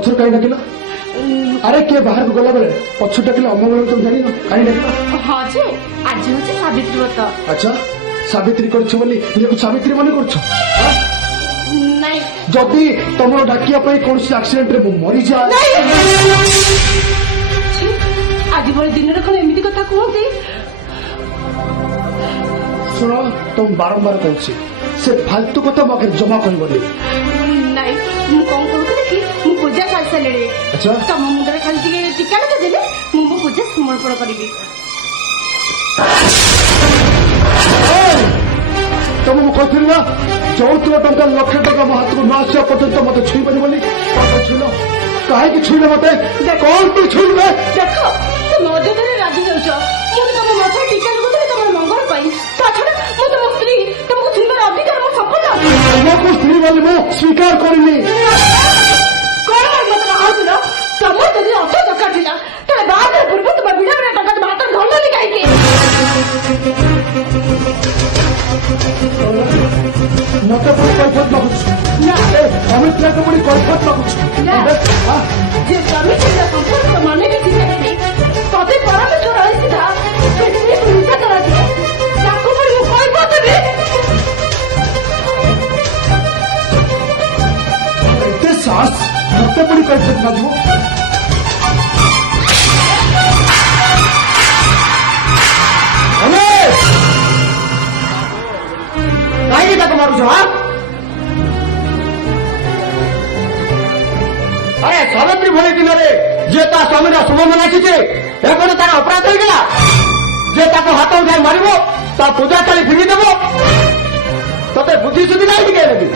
पछर कहीं डाकिल अरे किए बाहर को गला बेले पछर डाकिल अमंगल तुम जानी कहीं डाकिल हाँ जे आज हूँ सावित्री व्रत अच्छा सावित्री करछ बोली ये सावित्री मन करछ नहीं जदि तुम डाकिया कौन एक्सीडेंट रे मरी जा आज भले दिन कौन एमती कथा कहते शुण तुम बारंबार कहूँ से फालतू कथा मो जमा कहबनी नहीं मु कौन कहते कि मु पूजा कर सारे अच्छा तम मुंडे खाली टीका लगा देले मु मो पूजा समर्पण करी तुम कहती ना चौथुक टंका लक्ष टका मो हाथ को न आसा पर्यंत मत छुई पारि छुल कहीं छुईले मत कौन तू छुईले देख तुम अजोधरे राजी जाऊच मुझे तुम माथा टीका लगुदी तुम मंगल पाई ताछड़ा मु तुम स्त्री तुमको छुईबार अधिकार मो संपूर्ण तुमको स्त्री बोली मु स्वीकार करनी कौन मत कहउला तुम जदि अर्थ दरकार थिला तले बाहर पूर्व तुम बिना बिना टका तुम हाथ धरलो नि काई मत कैफत लगुच अमित को पुणी कैफत लगुच जे स्वामी चिंता संपूर्ण माने के दिखे तते परमेश्वर आई सीधा पृथ्वी पुरुष करा दिए ताको पर मु कोई बात दे एते सास मत पुणी कैफत लगो कहीं तक मारू अरे सावित्री भली दिन में जे ता स्वामी शुभ मनासी कौन तार अपराध होगा जे हाथ उठाई मार ता पूजा चाली फिंगिदेव ते बुद्धि सुधी ना कहीं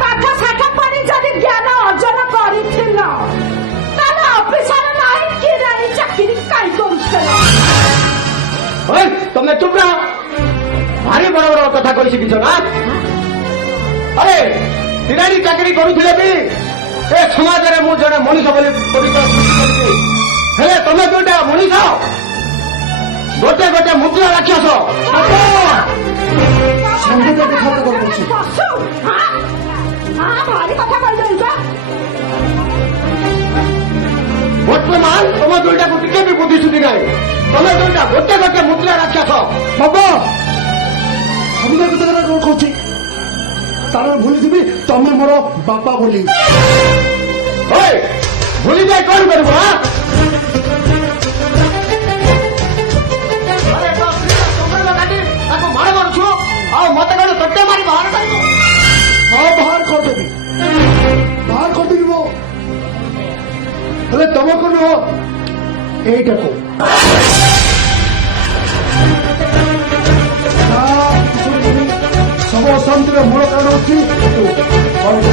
पाठ शाठ पढ़ी जदि ज्ञान अर्जन कर चाकरी कहीं तुम चुप रह भारी बड़ बड़ कथा कर शिखिछ ना अरे तिराड़ी चाकरी करुले भी ए समाज में मुझे जड़े मनीष बोली परिचय तुम दुईटा मनीष गोटे गोटे मुद्रा राक्षस वर्तमान तुम दुईटा को टिके भी बुद्धि सुधी ना तुम दुईटा गोटे गोटे मुद्रा राक्षस बाबा हम कथा कौन कौच तार भूली तुम मोर बापा बोली भूली जाए कौन कर मार मारू मत कौन तोटे मारी बाहर कर हाँ बाहर करदेवी बाहर करदेवी वो तुमको नुह यहीटा को सब अशांतिर मूल कारण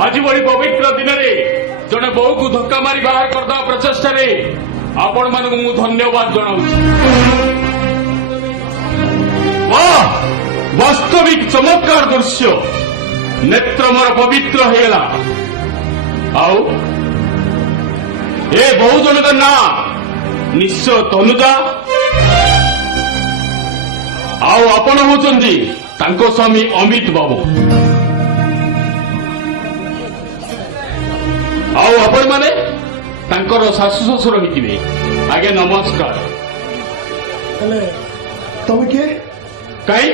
आज भली पवित्र दिन में जड़े बहु को धक्का मारी बाहर करदा प्रचेषा आपण मानक मु धन्यवाद जनाऊँ वास्तविक चमत्कार दृश्य नेत्र मोर पवित्र होगा आउ ए बहु जन का ना निश्चय तनुजा आउ आपण होचंदी तांको स्वामी अमित बाबू आउ आपण माने तांकर शाशु शशुर होइथिबे आगे नमस्कार तुम किए कहीं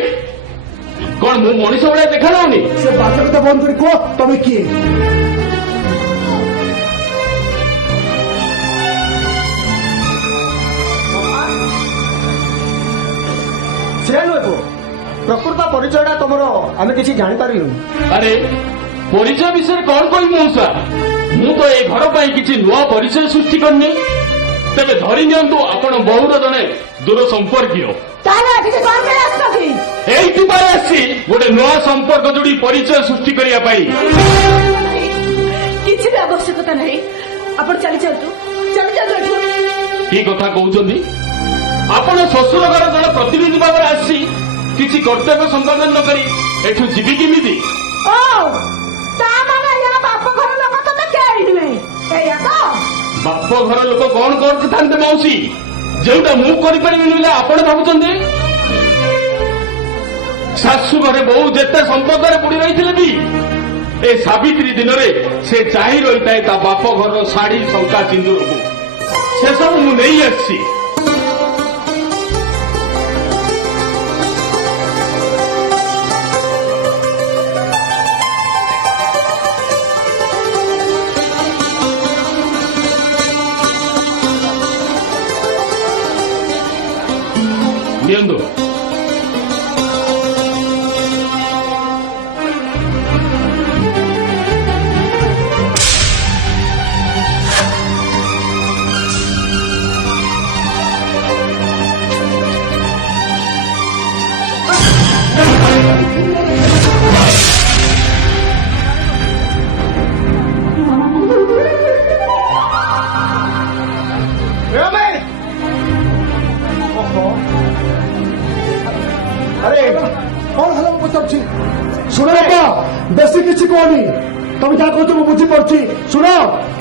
कौन मु मनीष भाया देखा जाऊनी से बात कथा बंद कर कह तुम किए से नुह प्रकृत परिचयटा तुम आम किसी जापर अरे परिचय विषय कौन कह मौसा मु तो ए घर पर किसी नुआ परिचय सृष्टि करनी तेरे धरी नियंतु आपण बहुर जड़े दूर संपर्क ତାହେଲେ ଏଠିକି କଣ ପାଇଁ ଆସିଛନ୍ତି? এইଥିପାଇଁ ଆସିଛି ଗୋଟେ ନୂଆ ସମ୍ପର୍କ ଯୋଡ଼ି ପରିଚୟ ସୃଷ୍ଟି କରିବା ପାଇଁ। କିଛି ବି ଆବଶ୍ୟକତା ନାହିଁ, ଆପଣ ଚାଲି ଯାଆନ୍ତୁ ଏଠୁ। କି କଥା କହୁଛନ୍ତି? ଆପଣ ଶ୍ୱଶୁର ଘର ଜଣେ ପ୍ରତିନିଧି ଭାବରେ ଆସିଛି, କିଛି କର୍ତ୍ତବ୍ୟ ସମ୍ପାଦନ ନ କରି ଏଠୁ ଯିବି କେମିତି? ଓ ତା ମାନେ ୟା ବାପ ଘର ଲୋକ ତ କେହି ନୁହେଁ, ଏଇଆ ତ? ବାପ ଘର ଲୋକ କଣ କରିଥାନ୍ତେ ମାଉସୀ, ଯୋଉଟା ମୁଁ କରିପାରିବିନି ବୋଲି ଆପଣ ଭାବୁଛନ୍ତି? ଶାଶୁ ଘରେ ବୋଉ ଯେତେ ସମ୍ପର୍କରେ ବୁଡ଼ି ରହିଥିଲେ ବି ଏ ସାବିତ୍ରୀ ଦିନରେ ସେ ଚାହିଁ ରହିଥାଏ ତା ବାପ ଘରର ଶାଢ଼ୀ ଶଙ୍ଖା ସିନ୍ଦୁରକୁ। ସେସବୁ ମୁଁ ନେଇ ଆସିଛି। ନିଅନ୍ତୁ। अरे कौन हल ମୁଁ ପଚାରୁଛି? ଶୁଣ ବାପା, ବେଶୀ କିଛି କୁହନି, ତମେ ଯାହା କହୁଛ ମୁଁ ବୁଝିପାରୁଛି। ଶୁଣ,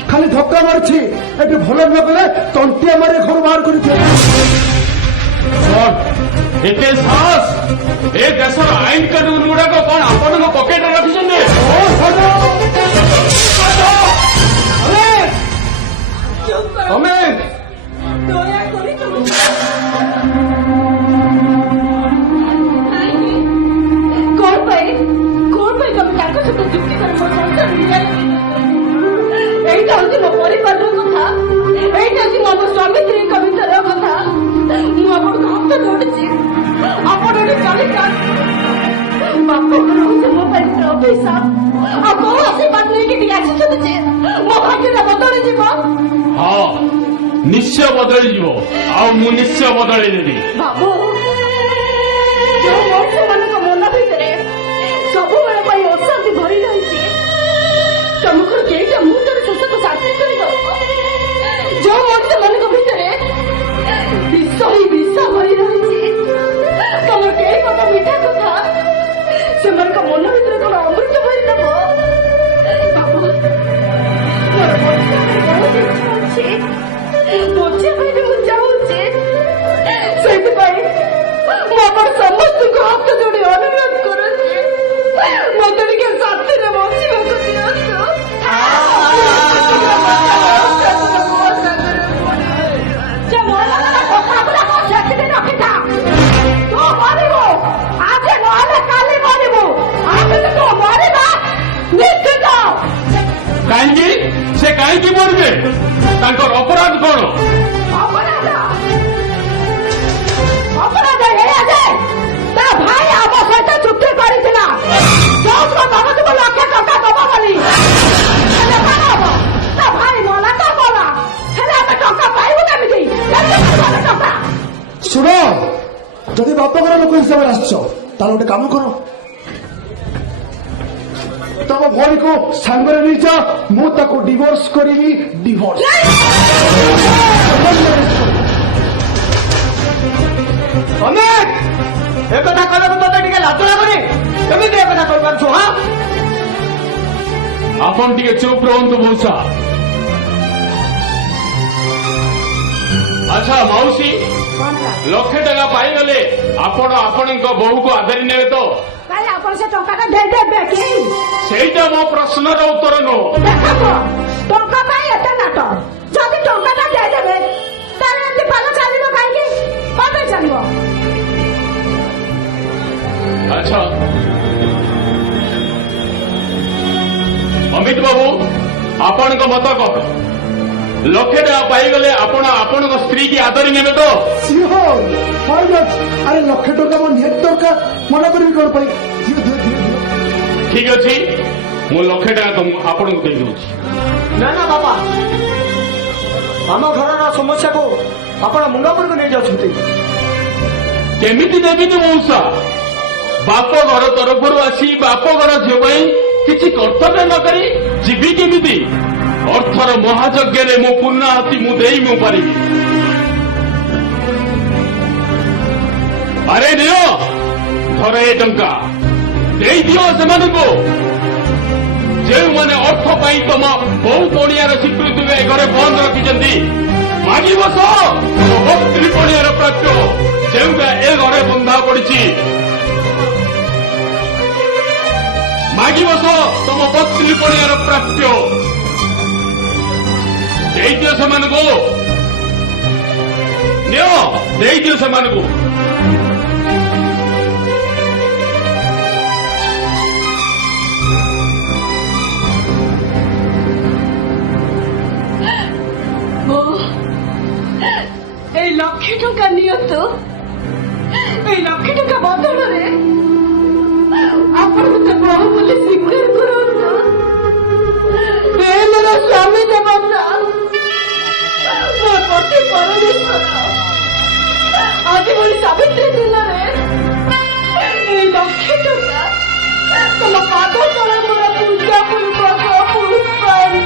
ଖାଲି ଧକ୍କା ମାରୁଛି, ଏଠି ଭଲ ନ କଲେ ତଣ୍ଟିଆ ମାରି ଘରୁ ବାହାର କରିଥିବ। ଏତେ ସାହସ! ଏ ଦେଶର ଆଇନ କାନୁନ ଗୁଡାକ କଣ ଆପଣଙ୍କ ପକେଟରେ ରଖିଛନ୍ତି? ଅମିତ ଦୟାକରି କଣ ପାଇଁ ତମେ ତାଙ୍କ ସହିତ ଯୁକ୍ତି କରି ମୋ ସଂସାର ଏଇଟା ହଉଛି ମୋ ପରିବାରର କଥା, ଏଇଟା ହଉଛି ମୋ ସ୍ୱାମୀ ସ୍ତ୍ରୀଙ୍କ ଭିତର କଥା। ମୁଁ ଆପଣଙ୍କୁ ହାତ ଧରୁଛି, ଆପଣ ଏଠି ଚାଲିଯାଆନ୍ତୁ। ବାପ ଘର ହଉଛି ମୋ ପାଇଁ ଗୋଟେ ଅଭିଶାପ, ଆଉ କୋଉ ଆଶୀର୍ବାଦ ନେଇକି ଟିକେ ଆସିଛନ୍ତି ଯେ ମୋ ଭାଗ୍ୟଟା ବଦଳିଯିବ। ହଁ, ନିଶ୍ଚୟ ବଦଳିଯିବ, ଆଉ ମୁଁ ନିଶ୍ଚୟ ବଦଳେଇ ଦେବି। ବାବୁ, ଯୋଉ ମଣିଷମାନଙ୍କ ମନ ଭିତରେ ସବୁବେଳେ ପାଇଁ ଅଶାନ୍ତି ଭରି ରହିଛି, ତମକୁ କେଇଟା ମୁହୂର୍ତ୍ତରେ ଶେଷକୁ ଶାନ୍ତି କରିଦବ। ଯୋଉ ମଣିଷମାନଙ୍କ ଭିତରେ ବିଷ ହିଁ ବିଷ ଭରି ରହିଛି, ତମର କେଇ କଥା ମିଠା କଥା ସେମାନଙ୍କ ମନ ଭିତରେ କଣ ଅମୃତ ଭରିଦବ? ବାବୁ, ମୋର ବଞ୍ଚିବା ପାଇଁ ବହୁତ ଇଚ୍ଛା ଅଛି, ବଞ୍ଚିବା ପାଇଁ ବି ମୁଁ ଚାହୁଁଛି। ସେଇଥିପାଇଁ ମୁଁ ଆପଣ ସମସ୍ତଙ୍କୁ ହାତ ଯୋଡ଼ି ଅନୁରୋଧ କରୁଛି, ମତେ ଟିକେ ଶାନ୍ତିରେ ବଞ୍ଚିବାକୁ ଦିଅନ୍ତୁ। ଯେ ମନର କଥାଗୁଡାକ ସେତିକି ରଖିଥା। ତୁ ମରିବୁ ଆଜି ନହେଲେ କାଲି ମରିବୁ, ଆଜି ତୁ ମରିବା ନିଶ୍ଚିତ। କାହିଁକି? ସେ କାହିଁକି ମରିବେ? ତାଙ୍କର ଅପରାଧ କଣ? ଅପରାଧ ଏଇଆ ଯେ ତା ଭାଇ ଆମ ସହିତ ଚୁକ୍ତି କରିଥିଲା, ଯୋଉଥିରେ ବାବୁକୁ ଲକ୍ଷେ ଟଙ୍କା ଦବ ବୋଲି। ହେଲେ କଣ ହବ? ତା ଭାଇ ମଲା ତ ମଲା, ହେଲେ ଆମେ ଟଙ୍କା ପାଇବୁ କେମିତି? ଟଙ୍କା ଶୁଣ, ଯଦି ବାପ ଘର ଲୋକ ହିସାବରେ ଆସିଛ, ତାହେଲେ ଗୋଟେ କାମ କର, ତମ ଭଉଣୀକୁ ସାଙ୍ଗରେ ନେଇଛ, ମୁଁ ତାକୁ ଡିଭୋର୍ସ କରିବି। ଡିଭୋର୍ସ ଅମିତ, ଏ କଥା କହିବାକୁ ତତେ ଟିକେ ଲାଜ ଲାଗୁନି? କେମିତି ଏ କଥା କହିପାରୁଛୁ? ହଁ, ଆପଣ ଟିକେ ଚୁପ୍ ରୁହନ୍ତୁ ମଉସା। ଆଚ୍ଛା ମାଉସୀ, ଲକ୍ଷେ ଟଙ୍କା ପାଇଗଲେ ଆପଣ ଆପଣଙ୍କ ବୋହୂକୁ ଆଦରି ନେବେ ତ? କାଇଁ ଆପଣ ସେ ଟଙ୍କାଟା ଦେଇଦେବେ କି? ସେଇଟା ମୋ ପ୍ରଶ୍ନର ଉତ୍ତର ନୁହଁ। ଦେଖନ୍ତୁ, ଟଙ୍କା ପାଇଁ ଏତେ ନାଟ, ଯଦି ଟଙ୍କାଟା ଦେଇଦେବେ ତାହେଲେ ଏମିତି ପାଲ ଚାଲିବ କାହିଁକି? କଣ ପାଇଁ ଚାଲିବ? ଆଚ୍ଛା ଅମିତ ବାବୁ, ଆପଣଙ୍କ ମତ କଣ? ଲକ୍ଷେ ଟଙ୍କା ପାଇଗଲେ ଆପଣ ଆପଣଙ୍କ ସ୍ତ୍ରୀ କି ଆଦରି ନେବେ ତ? ସିଓର, ଆରେ ଲକ୍ଷେ ଟଙ୍କା ମୋ ନିହାତି ଦରକାର, ମନା କରିବି କଣ ପାଇଁ? ଦିଅ ଦିଅ ଦିଅ ଦିଅ। ଠିକ ଅଛି, ମୁଁ ଲକ୍ଷେ ଟଙ୍କା ଆପଣଙ୍କୁ ଦେଇଦେଉଛି। ନା ନା ବାପା, ଆମ ଘରର ସମସ୍ୟାକୁ ଆପଣ ମୁଣ୍ଡ ଉପରକୁ ନେଇଯାଉଛନ୍ତି। କେମିତି ଦେବିନି ମଉସା? ବାପ ଘର ତରଫରୁ ଆସି ବାପ ଘର ଝିଅ ପାଇଁ କିଛି କର୍ତ୍ତବ୍ୟ ନ କରି ଯିବି କେମିତି? ଅର୍ଥର ମହାଯଜ୍ଞରେ ମୋ ପୂର୍ଣ୍ଣାହତି ମୁଁ ଦେଇ ମୁଁ ପାରିବି। ଆରେ ନିଅ, ଧର ଏ ଟଙ୍କା ଦେଇଦିଅ ସେମାନଙ୍କୁ, ଯେଉଁମାନେ ଅର୍ଥ ପାଇଁ ତମ ବୋଉ ପଣିଆର ସ୍ୱୀକୃତି ଏ ଘରେ ବନ୍ଦ ରଖିଛନ୍ତି। ମାଗି ବସ ସ୍ତ୍ରୀ ପଣିଆର ପ୍ରାପ୍ୟ ଯେଉଁଟା ଏ ଘରେ ବନ୍ଧା ପଡ଼ିଛି। ମାଗି ବସ ତମ ପତ୍ନୀ ପଣିଆର ପ୍ରାପ୍ୟ ଦେଇଦିଅ ସେମାନଙ୍କୁ। ନିଅ, ଦେଇଦିଅ ସେମାନଙ୍କୁ। এই 1,00,000 ଟଙ୍କା ନିଅନ୍ତୁ। এই 1,00,000 ଟଙ୍କା ବଦଳରେ ଆପଣ ମୋତେ ବହୁ ବୋଲି ସ୍ୱୀକାର କରନ୍ତୁ। ଏ ମୋର ସ୍ୱାମୀ ଦେବତା, ମୋ ପତି ପରମେଶ୍ୱର, ଆଜି ଭଳି ସାବିତ୍ରୀ ଦିନରେ এই 1,00,000 ଟଙ୍କା ତମ ପାଦ ତଳେ ମୋର ପୂଜା ପୂର୍ବକ ପୁଷ୍ପାଞ୍ଜଳି।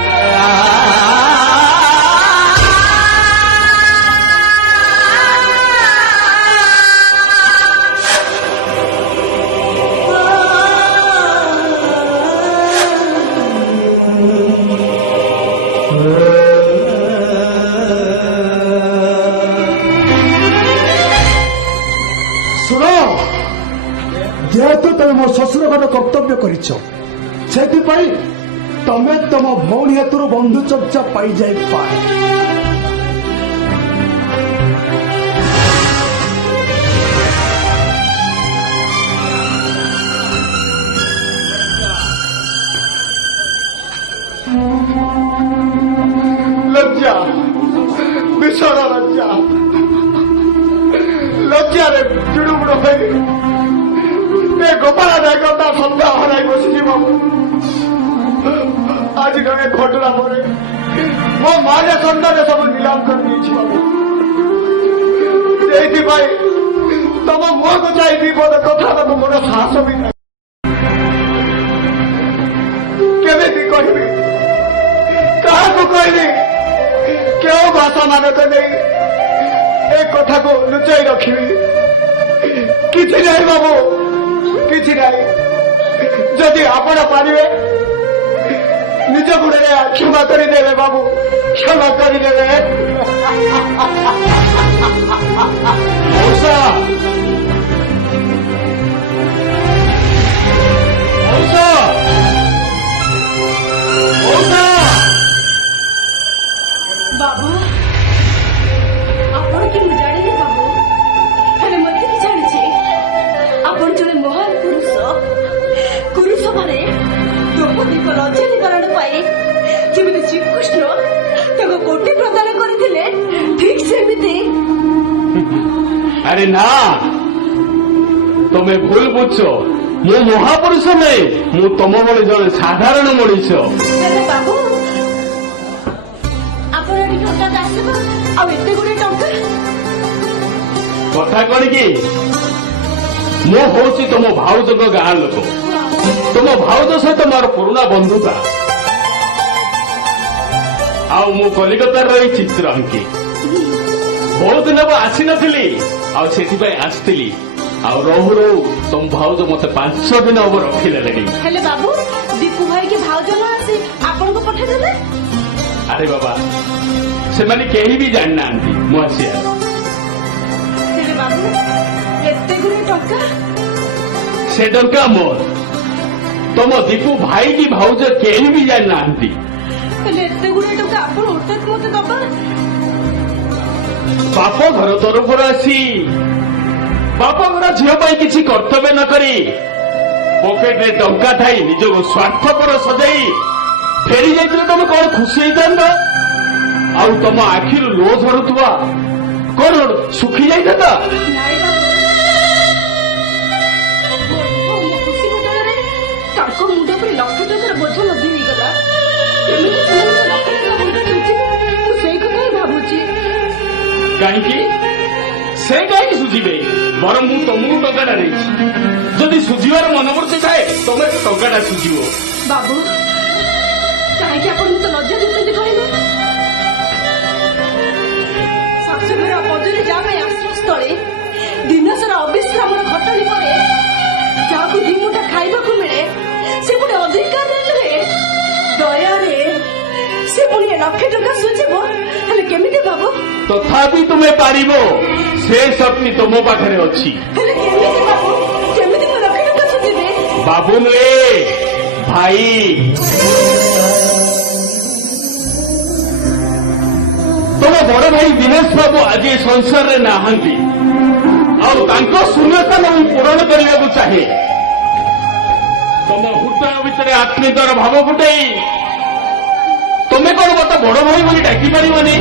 ଶୁଣ, ଯେହେତୁ ତମେ ମୋ ଶ୍ୱଶୁର ଘର କର୍ତ୍ତବ୍ୟ କରିଛ, ସେଥିପାଇଁ ତମେ ତମ ଭଉଣୀ ହାତରୁ ବନ୍ଧୁ ଚର୍ଚ୍ଚା ପାଇଯାଇପାରେ। ଲଜ୍ଜା, ଭୀଷଣ ଲଜ୍ଜା, ଲଜ୍ଜାରେ ଚୁଡ଼ୁବୁଡ଼ ହୋଇ ଏ ଗୋପାଳ ନାୟକ ସନ୍ଦେହ ହରାଇ ବସିଛି ବାବୁ। ଆଜିର ଏ ଘଟଣା ପରେ ମୋ ମାଆ ସନ୍ତାନ ସବୁ ନିଲାମ କରିଦେଇଛି ବାବୁ। ସେଇଥିପାଇଁ ତମ ମୁହଁକୁ ଚାହିଁ ବିପଦ କଥା ହେବାକୁ ମୋର ସାହସ ବି ନାହିଁ। କେମିତି କହିବି, କାହାକୁ କହିବି, କେଉଁ ଭାଷା ମାନଙ୍କ ନେଇ ଏ କଥାକୁ ଲୁଚାଇ ରଖିବି? କିଛି ନାହିଁ ବାବୁ, କିଛି ନାହିଁ। ଯଦି ଆପଣ ପାରିବେ ନିଜ ଗୁଡ଼ରେ କ୍ଷମା କରିଦେବେ ବାବୁ, କ୍ଷମା କରିଦେବେ। ମଉସା, ମଉସା, ମଉସା। ବାବୁ, ଆପଣ କି ମୁଁ ଜାଣିନି ବାବୁ, ହେଲେ ମୋତେ ବି ଜାଣିଛି ଆପଣ ଜଣେ ମହାନ ପୁରୁଷ। କୁରୁସଭାରେ ଦ୍ରୌପଦୀଙ୍କ ଲଜ୍ଜା ନିବାରଣ ପାଇଁ ଯେମିତି ଶ୍ରୀକୃଷ୍ଣ ତାଙ୍କ କୋଟି ପ୍ରଦାନ କରିଥିଲେ, ଠିକ୍ ସେମିତି। ଆରେ ନା, ତମେ ଭୁଲ ବୁଝଛ। ମୁଁ ମହାପୁରୁଷ ନୁହେଁ, ମୁଁ ତମ ଭଳି ଜଣେ ସାଧାରଣ ମଣିଷ। ହେଲେ ବାବୁ, ଆପଣ ଏଠି ହଠାତ୍ ଆସିବ ଆଉ ଏତେ ଗୁଡ଼ିଏ ଟଙ୍କା? କଥା କଣ କି, ମୁଁ ହଉଛି ତମ ଭାଉଜଙ୍କ ଗାଁ ଲୋକ। ତମ ଭାଉଜ ସହିତ ମୋର ପୁରୁଣା ବନ୍ଧୁତା। ଆଉ ମୁଁ କଲିକତାରେ ରହି ଚିତ୍ର ଆଙ୍କି। ବହୁତ ଦିନ ହବ ଆସିନଥିଲି, ଆଉ ସେଥିପାଇଁ ଆସିଥିଲି। ଆଉ ରହୁ ରହୁ ତମ ଭାଉଜ ମତେ 5 ଦିନ ହବ ରଖିଦେଲେଣି। ହେଲେ ବାବୁ, ଦୀପୁ ଭାଇ କି ଭାଉଜ ନ ଆସି ଆପଣଙ୍କୁ ପଠେଇଦେଲେ? ଆରେ ବାବା, ସେମାନେ କେହି ବି ଜାଣିନାହାନ୍ତି ମୁଁ ଆସିଆ। ହେଲେ ବାବୁ, ଏତେ ଗୁଡ଼ିଏ ଟଙ୍କା? ସେ ଟଙ୍କା ମୋର। ତମ ଦୀପୁ ଭାଇ କି ଭାଉଜ କେହି ବି ଜାଣିନାହାନ୍ତି। ହେଲେ ଏତେ ଗୁଡ଼ିଏ ଟଙ୍କା ଆପଣ ହଠାତ୍ ମୋତେ ଦବା? ବାପ ଘର ତରଫରୁ ଆସି ବାପ ଘର ଝିଅ ପାଇଁ କିଛି କର୍ତ୍ତବ୍ୟ ନ କରି ପକେଟରେ ଟଙ୍କା ଥାଇ ନିଜକୁ ସ୍ୱାର୍ଥପର ସଜାଇ ଫେରି ଯାଇଥିଲେ ତମେ କଣ ଖୁସି ହେଇଥାନ୍ତ? ଆଉ ତମ ଆଖିରୁ ଲୁହ ଝରୁଥିବା କଣ ଶୁଖି ଯାଇଥାନ୍ତା? ନାଇଁ ବାବୁ, ମୋ ଖୁସି ବଦଳରେ ତାଙ୍କ ମୁଣ୍ଡ ଉପରେ 1,00,000 ଟଙ୍କାର ବୋଝ ମଧ୍ୟ ହେଇଗଲା। କେମିତି ସେମାନେ 1,00,000 ଟଙ୍କା ମୁଣ୍ଡ ଟେକିବେ, ମୁଁ ସେଇ କଥା ହିଁ ଭାବୁଛି। କାହିଁକି ସେ କାହିଁକି ସୁଝିବେ? ବରଂ ମୁଁ ତମକୁ ଟଙ୍କାଟା ଦେଇଛି, ଯଦି ସୁଝିବାର ମନୋବୃତ୍ତି ଥାଏ ତମେ ସେ ଟଙ୍କାଟା ସୁଝିବ। ବାବୁ କାହିଁକି ଆପଣ ମତେ ଲଜ୍ଜା ଦେଉଛନ୍ତି କହିଲେ? ଶାଶୁଘର ମଜୁରୀ ଯା ପାଇଁ ଆଶ୍ରୟସ୍ଥଳୀ, ଦିନସାରା ଅବିଶ୍ରାମର ଘଟଣି ପରେ ଯାହାକୁ ଦି ମୁଠା ଖାଇବାକୁ ମିଳେ, ସେ ପୁଣି ଅଧିକାରରେ ରୁହେ, ଦୟାରେ ସେ ପୁଣି 1 ଲକ୍ଷ ଟଙ୍କା ସୁଝିବ, ହେଲେ କେମିତି ବାବୁ? ତଥାପି ତୁମେ ପାରିବ, ସେ ଶକ୍ତି ତୁମ ପାଖରେ ଅଛି। ହେଲେ କେମିତି ବାବୁ? କେମିତି ମୁଁ 1 ଲକ୍ଷ ଟଙ୍କା ସୁଝିବି? ବାବୁ ନୁହେଁ ଭାଇ। ତମ ବଡ ଭାଇ ଦିନେଶ ବାବୁ ଆଜି ଏ ସଂସାରରେ ନାହାନ୍ତି, ଆଉ ତାଙ୍କ ଶୂନ୍ୟସ୍ଥାନ ମୁଁ ପୂରଣ କରିବାକୁ ଚାହେଁ। ତମ ହୃଦୟ ଭିତରେ ଆତ୍ମୀୟତାର ଭାବ ଫୁଟେଇ ତମେ କଣ ମତେ ବଡ ଭାଇ ବୋଲି ଡାକିପାରିବନି?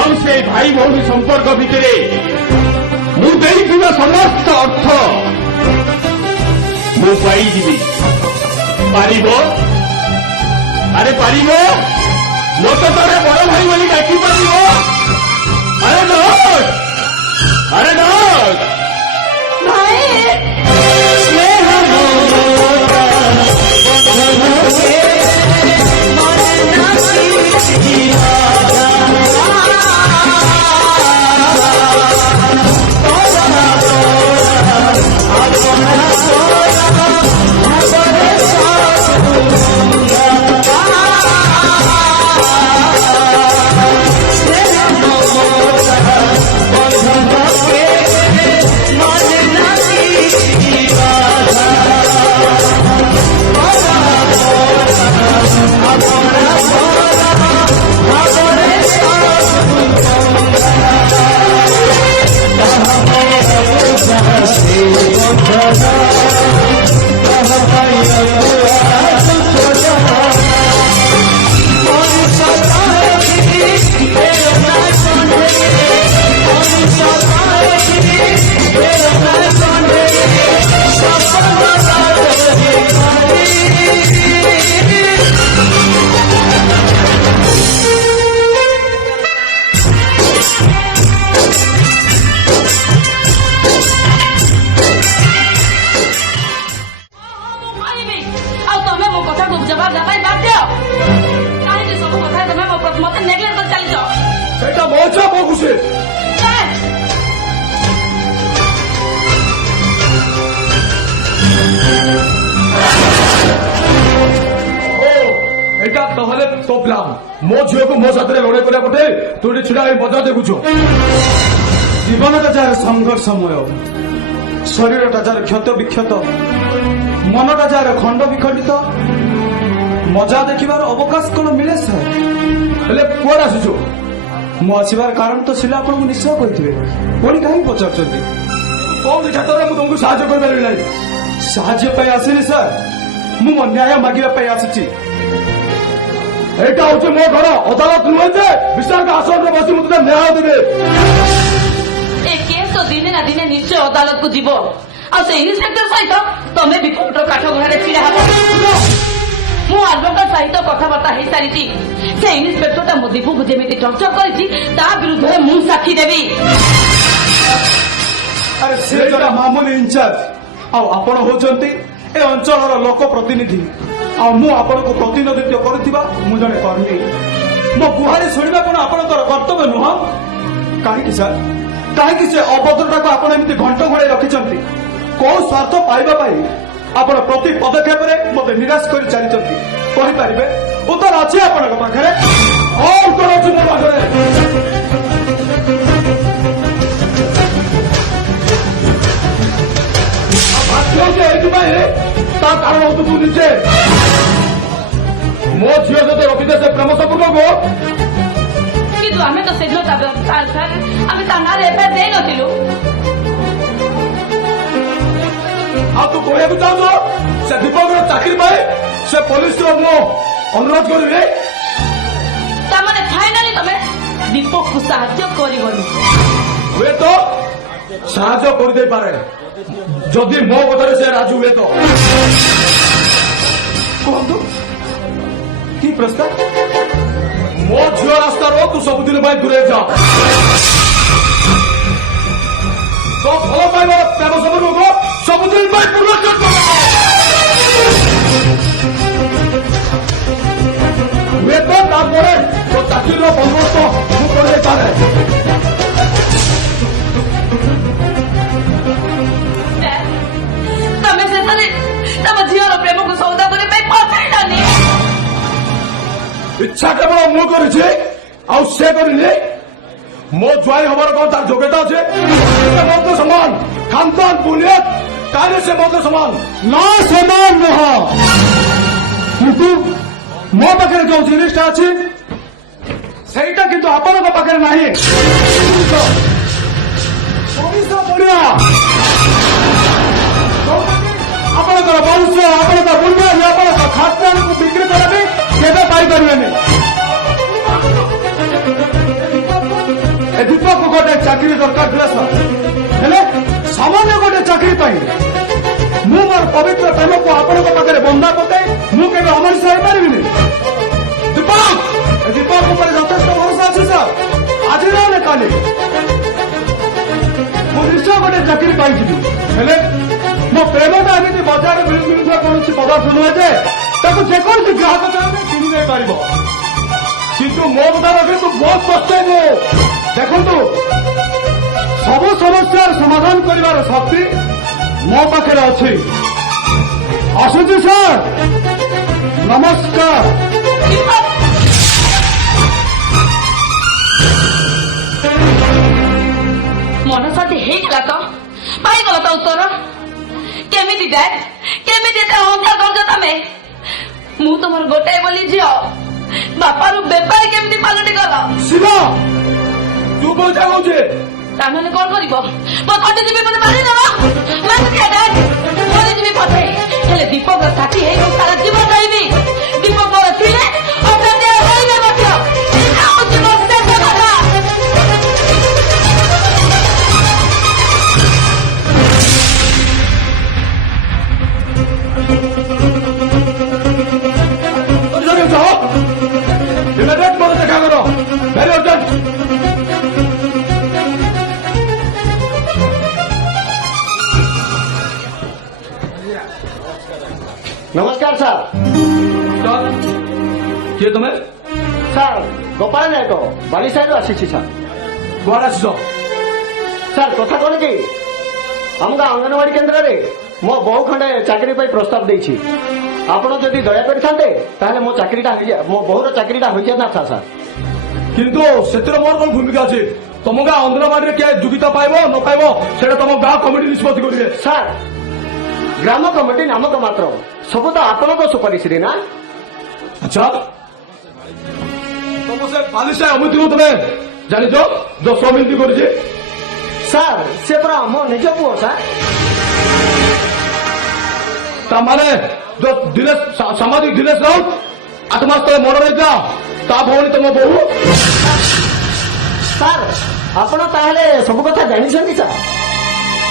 ଆଉ ସେ ଭାଇ ଭଉଣୀ ସମ୍ପର୍କ ଭିତରେ ମୁଁ ଦେଇଥିବା ସମସ୍ତ ଅର୍ଥ ମୁଁ ପାଇଯିବି। ପାରିବ? ଆରେ ପାରିବ? ମତେ ଥରେ ବଡ ଭାଇ ବୋଲି ଡାକିପାରିବ? ଆରେ ଡାକ, ଆରେ ଡାକ। ଭାଇ ସେଇଟା ମୋ ଛୁଆ ମୋ ଖୁସି। ଏଇଟା ତାହେଲେ ତୋ ପ୍ଲାନ୍, ମୋ ଝିଅକୁ ମୋ ସାଥିରେ ଲଢେଇ କରିବା ପଟେ ତୁ ଏଠି ଛିଡା ହେଇ ମଜା ଦେଖୁଛୁ। ଜୀବନଟା ଯାହାର ସଂଘର୍ଷମୟ, ଶରୀରଟା ଯାହାର କ୍ଷତ ବିକ୍ଷତ, ମନଟା ଯାହାର ଖଣ୍ଡ ବିଖଣ୍ଡିତ, ମଜା ଦେଖିବାର ଅବକାଶ କଣ ମିଳେ ସାର୍? ହେଲେ କୁଆଡେ ଆସୁଛୁ? ମୁଁ ଆସିବାର କାରଣ ତ ଥିଲା ଆପଣଙ୍କୁ ନିଶ୍ଚୟ କହିଥିବେ, ପୁଣି କାହିଁକି ପଚାରୁଛନ୍ତି? କୋଉ କ୍ଷେତ୍ରରେ ମୁଁ ତୁମକୁ ସାହାଯ୍ୟ କରିପାରିବି ନାହିଁ? ସାହାଯ୍ୟ ପାଇଁ ଆସିନି ସାର୍, ମୁଁ ମୋ ନ୍ୟାୟ ମାଗିବା ପାଇଁ ଆସିଛି। ଏଇଟା ହଉଛି ମୋ ଘର, ଅଦାଲତ ନୁହେଁ ଯେ ବିଶାଖ ଆସନରେ ବସି ମୁଁ ତତେ ନ୍ୟାୟ ଦେବି। ଏ କେସ୍ ତ ଦିନେ ନା ଦିନେ ନିଶ୍ଚୟ ଅଦାଲତକୁ ଯିବ, ଆଉ ସେ ଇନ୍ସପେକ୍ଟର ସହିତ ତମେ ବି କୋର୍ଟର କାଠଗড়ାରେ ଛିଡା ହବ। ମୁଁ ଆଡଭୋକେଟ ସହିତ କଥାବାର୍ତ୍ତା ହେଇସାରିଛି। ସେ ଇନ୍ସପେକ୍ଟରଟା ମୋ ଦୀପୁକୁ ଯେମିତି ଟର୍ଚର କରିଛି ତା ବିରୁଦ୍ଧରେ ମୁଁ ସାକ୍ଷୀ ଦେବି। ଆରେ ସେ ଜଣେ ମାମୁଲି ଇନଚାର୍ଜ, ଆଉ ଆପଣ ହଉଛନ୍ତି ଏ ଅଞ୍ଚଳର ଲୋକ ପ୍ରତିନିଧି, ଆଉ ମୁଁ ଆପଣଙ୍କୁ ପ୍ରତିନିଧିତ୍ୱ କରୁଥିବା ମୁଁ ଜଣେ କର୍ମୀ। ମୋ ଗୁହାରି ଶୁଣିବା କଣ ଆପଣଙ୍କର କର୍ତ୍ତବ୍ୟ ନୁହଁ? କାହିଁକି ସାର୍, କାହିଁକି ସେ ଅଭଦ୍ରଟାକୁ ଆପଣ ଏମିତି ଘଣ୍ଟ ଘୋଡ଼ାଇ ରଖିଛନ୍ତି? କୋଉ ସ୍ୱାର୍ଥ ପାଇବା ପାଇଁ ଆପଣ ପ୍ରତି ପଦକ୍ଷେପରେ ମୋତେ ନିରାଶ କରି ଚାଲିଛନ୍ତି? କହିପାରିବେ? ଉତ୍ତର ଅଛି ଆପଣଙ୍କ ପାଖରେ? ଉତ୍ତର ଅଛି ମୋ ପାଖରେ। ଏଇଥିପାଇଁ ତା କାରଣ ହଉଛି ତୁ ନିଜେ। ମୋ ଝିଅ ସହିତ ରଖିଛେ ସେ ପ୍ରେମ ସମ୍ପର୍କକୁ, କିନ୍ତୁ ଆମେ ତ ସେଦିନ ଆମେ ତା ନାଁରେ ଏଫଆଇଆର ଦେଇନଥିଲୁ। ଆଉ ତୁ କହିବାକୁ ଚାହୁଁଛୁ ସେ ଦୀପକର ଚାକିରି ପାଇଁ ସେ ପୋଲିସର ମୁଁ ଅନୁରୋଧ କରିବି? ତାମାନେ ଫାଇନାଲି ତମେ ଦୀପକକୁ ସାହାଯ୍ୟ କରିବନି? ହୁଏତ ସାହାଯ୍ୟ କରିଦେଇପାରେ ଯଦି ମୋ କଥାରେ ସେ ରାଜି ହୁଏ ତ। କୁହନ୍ତୁ କି ପ୍ରସ୍ତାବ? ମୋ ଝିଅ ରାସ୍ତାରୁ ତୁ ସବୁଦିନ ପାଇଁ ଦୂରେଇ ଯା। ତୋ ଭଲ ପାଇବାର ପ୍ରେମ ସମ୍ପର୍କକୁ ସବୁଦିନ ପାଇଁ ପୁନଶ୍ଚ ହୁଏତ ତାପରେ ତୋ ଚାକିରିର ବନ୍ଦୋବସ୍ତ ମୁଁ କରିଦେଇପାରେ। ତମେ ଶେଷରେ ତମ ଝିଅର ପ୍ରେମକୁ ସୌଦା କରିବା ପାଇଁ ପଛେଇଲାନି। ଇଚ୍ଛା କେବଳ ମୁଁ କରିଛି ଆଉ ସେ କରିନି। ମୋ ଜ୍ୱାଇଁ ହବାର କଣ ତାର ଯୋଗ୍ୟତା ଅଛି? ସେ ମଧ୍ୟ ସମାନ ଖାନଦାନ ବୁନିୟାଦ ତାହେଲେ ସେ ମଧ୍ୟ ସମାନ। ନା ସମାନ ନୁହଁ, କିନ୍ତୁ ମୋ ପାଖରେ ଯୋଉ ଜିନିଷଟା ଅଛି ସେଇଟା କିନ୍ତୁ ଆପଣଙ୍କ ପାଖରେ ନାହିଁ। ପଇସା ବଢିଆ ଆପଣଙ୍କର ବଂଶ ଆପଣଙ୍କ ବୁନିୟାଦ ଆପଣଙ୍କ ଖାନଦାନକୁ ବିକ୍ରି କରିବେ କେବେ ପାଇପାରିବେନି। ଦୀପକୁ ଗୋଟେ ଚାକିରି ଦରକାର ଥିଲା ସାର୍, ହେଲେ ସାମାନ୍ୟ ଗୋଟେ ଚାକିରି ପାଇଁ ମୁଁ ମୋର ପବିତ୍ର ପ୍ରେମକୁ ଆପଣଙ୍କ ପାଖରେ ବନ୍ଧା ପକାଇ ମୁଁ କେବେ ଅମଣିଷ ହେଇପାରିବିନି। ଦୀପକ ଉପରେ ଯଥେଷ୍ଟ ଭରସା ଅଛି ସାର୍। ଆଜି ନହେଲେ କାଲି ମୁଁ ନିଶ୍ଚୟ ଗୋଟେ ଚାକିରି ପାଇଯିବି। ହେଲେ ମୋ ପ୍ରେମଟା ଏମିତି ବଜାରରେ ମିଳୁଥିବା କୌଣସି ପଦାର୍ଥ ନୁହେଁ ଯେ ତାକୁ ଯେକୌଣସି ଗ୍ରାହକ ଚାହିଁବେ କିଣି ଦେଇପାରିବ। କିନ୍ତୁ ମୋ କଥା ରଖନ୍ତୁ ବହୁତ ପସ୍ତେଇବ। ଦେଖନ୍ତୁ, ସବୁ ସମସ୍ୟାର ସମାଧାନ କରିବାର ଶକ୍ତି ମୋ ପାଖରେ ଅଛି। ଆସୁଛି ସାର୍, ନମସ୍କାର। ମନ ଶାନ୍ତି ହେଇଗଲା ତ? ପାଇଗଲ ତ ଉତ୍ତର? କେମିତି ଡ୍ୟାଡ୍, କେମିତି ଏତେ ଅହଂକାର କରୁଛ ତମେ? ମୁଁ ତମର ଗୋଟାଏ ବୋଲି ଝିଅ, ବାପାରୁ ବେପାରୀ କେମିତି ପାଲଟି ଗଲ? ଶିବା, ତୁ ପଇସା କହୁଛେ ତାମାନେ କଣ କରିବ? ମୋ କଟିଯିବି ମୋତେ ମାରିଦେବ? ମାରିଦିଅ ଡ୍ୟାଡ୍, ମରିଯିବି ପଛେ, ହେଲେ ଦୀପକର ସାଥୀ ହେଇ ମୁଁ ସାରା ଜୀବନ ରହିବି। ଦୀପକ ମୋର ଥିଲେ ଅସାଧ୍ୟ ରହିଲେ ମଧ୍ୟ ଏଇଟା ହଉଛି ମୋ ଶେଷ କଥା। ଇମିଡିଏଟ୍ ମୋର ଦେଖା କର, ଭେରି ଅର୍ଜେଣ୍ଟ। ନମସ୍କାର ସାର୍। କିଏ ତମେ? ସାର୍ ଗୋପାଳ ନାୟକ ବାଲିସାହିରୁ ଆସିଛି ସାର୍। କୁଆଡେ ଆସିଛ? ସାର୍ କଥା କଣ କି, ଆମ ଗାଁ ଅଙ୍ଗନବାଡି କେନ୍ଦ୍ରରେ ମୋ ବୋଉ ଖଣ୍ଡେ ଚାକିରି ପାଇଁ ପ୍ରସ୍ତାବ ଦେଇଛି। ଆପଣ ଯଦି ଦୟା କରିଥାନ୍ତେ ତାହେଲେ ମୋ ବୋଉର ଚାକିରିଟା ହୋଇଯାଇଥାନ୍ତା ସାର୍। କିନ୍ତୁ ସେଥିରେ ମୋର କଣ ଭୂମିକା ଅଛି? ତମ ଗାଁ ଅଙ୍ଗନବାଡିରେ କିଏ ଯୋଗ୍ୟତା ପାଇବ ନ ପାଇବ ସେଇଟା ତମ ଗାଁ କମିଟି ନିଷ୍ପତ୍ତି କରିବେ। ସାର୍ ଗ୍ରାମ କମିଟି ନାମକ ମାତ୍ର, ସବୁ ତ ଆପଣଙ୍କ ସୁପାରିଶରେ ନା। ଆଚ୍ଛା, ତମ ସେ ବାଲିସାହି ଅମିତିକୁ ତମେ ଜାଣିଛ ଯୋଉ ସମିତି କରିଛି? ସାର୍ ସେ ପରା ମୋ ନିଜ ପୁଅ ସାର୍। ତାମାନେ ଯୋଉ ସାମାଜିକ ଦିନେଶ ରାଉତ 8 ମାସ ତଳେ ମର୍ଡର ହେଇଥିଲା ତା ଭଉଣୀ ତମ ବୋହୂ? ସାର୍ ଆପଣ ତାହେଲେ ସବୁ କଥା ଜାଣିଛନ୍ତି ସାର୍।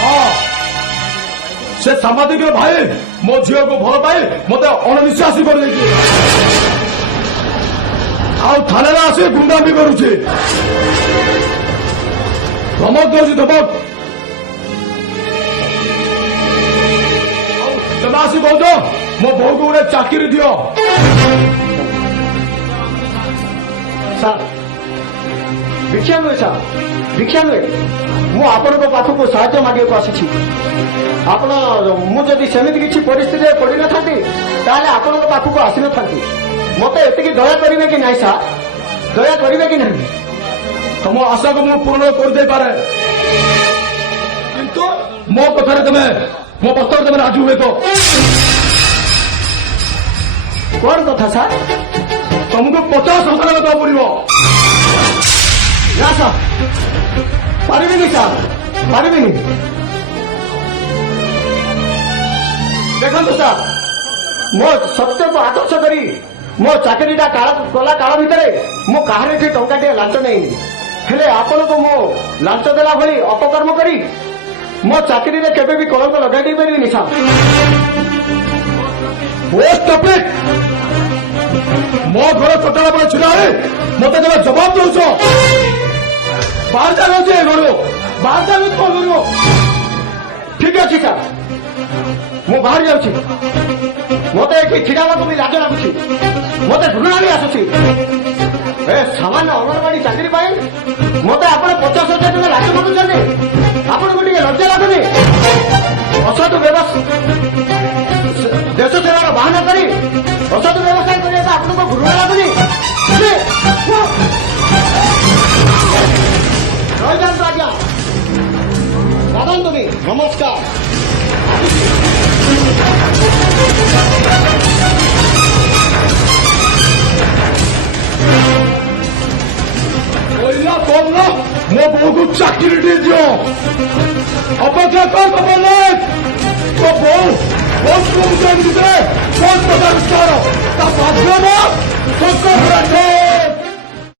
ହଁ, ସେ ସାମ୍ବାଦିକ ଭାଇ ମୋ ଝିଅକୁ ଭଲ ପାଇ ମତେ ଅଣନିଶ୍ୱାସୀ କରିଦେଇଛି, ଆଉ ଥାନାରେ ଆସି ଗୁଣ୍ଡାମି କରୁଛି, ଧମକ ଦଉଛି ଧମକ। ତମେ ଆସି କହୁଛ ମୋ ବୋଉକୁ ଗୋଟେ ଚାକିରି ଦିଅ। ସାର୍ ଭିକ୍ଷା ନୁହେଁ ସାର୍, ଭିକ୍ଷା ନୁହେଁ, ମୁଁ ଆପଣଙ୍କ ପାଖକୁ ସାହାଯ୍ୟ ମାଗିବାକୁ ଆସିଛି। ମୁଁ ଯଦି ସେମିତି କିଛି ପରିସ୍ଥିତିରେ ପଡ଼ିନଥାନ୍ତି ତାହେଲେ ଆପଣଙ୍କ ପାଖକୁ ଆସିନଥାନ୍ତି। ମତେ ଏତିକି ଦୟା କରିବେ କି ନାହିଁ ସାର୍? ଦୟା କରିବେ କି ନାହିଁ? ତମ ଆଶାକୁ ମୁଁ ପୂରଣ କରିଦେଇପାରେ, କିନ୍ତୁ ମୋ କଥାରେ ତମେ ମୋ ପ୍ରସ୍ତାବରେ ତମେ ରାଜି ହୁଏ ତ? କଣ କଥା ସାର୍? ତମକୁ 50,000 ଦେବାକୁ ପଡିବ। ନା ସାର୍ ପାରିବିନି ସାର୍, ପାରିବିନି। ଦେଖନ୍ତୁ ସାର୍, ମୋ ସତ୍ୟକୁ ଆଦର୍ଶ କରି ମୋ ଚାକିରିଟା କଲା କାଳ ଭିତରେ ମୁଁ କାହାର ଏଠି ଟଙ୍କାଟିଏ ଲାଞ୍ଚ ନେଇନି। ହେଲେ ଆପଣଙ୍କୁ ମୁଁ ଲାଞ୍ଚ ଦେଲା ଭଳି ଅପକର୍ମ କରି ମୋ ଚାକିରିରେ କେବେ ବି କଳଙ୍କ ଲଗାଇ ଦେଇପାରିବିନି ସାର୍। Stop it! ମୋ ଘର ଚଟାଳ ପରେ ଛିଡ଼ା ହେଇ ମତେ କେବେ ଜବାବ ଦଉଛ? ବାହାର ଯାଉଛି ଘରୁ, ବାହାର ଯାଉଛି କଣ କରିବ? ଠିକ ଅଛି ସାର୍, ମୁଁ ବାହାରି ଯାଉଛି। ମତେ ଏଠି ଛିଡ଼ା ହେବାକୁ ବି ଲାଜ ଲାଗୁଛି, ମତେ ଘୃଣା ବି ଆସୁଛି। ଏ ସାମାନ୍ୟ ଅଙ୍ଗନବାଡି ଚାକିରି ପାଇଁ ମତେ ଆପଣ 50,000 ଟଙ୍କା ଲାଜ ମାଗୁଛନ୍ତି। ଆପଣଙ୍କୁ ଟିକେ ଲଜ୍ଜା ଲାଗୁନି? ଅସାଧୁ ଦେଶ ସେବାର ବାହାନା କରି ଅସାଧୁ ବ୍ୟବସାୟ କରିବାକୁ ଆପଣଙ୍କୁ ଘୃଣା ଲାଗୁନି? ରହିଯାଆନ୍ତୁ ଆଜ୍ଞା, ବାଦନ୍ତୁନି। ନମସ୍କାର। କହିଲା କହୁନ ମୋ ବୋଉକୁ ଚାକିରିଟିଏ ଦିଅ। ଅପେକ୍ଷା କର କମଲେଶ, ତୋ ବୋଉ ଭିତରେ ବହୁତ ପ୍ରକାର ତା ମାଧ୍ୟମ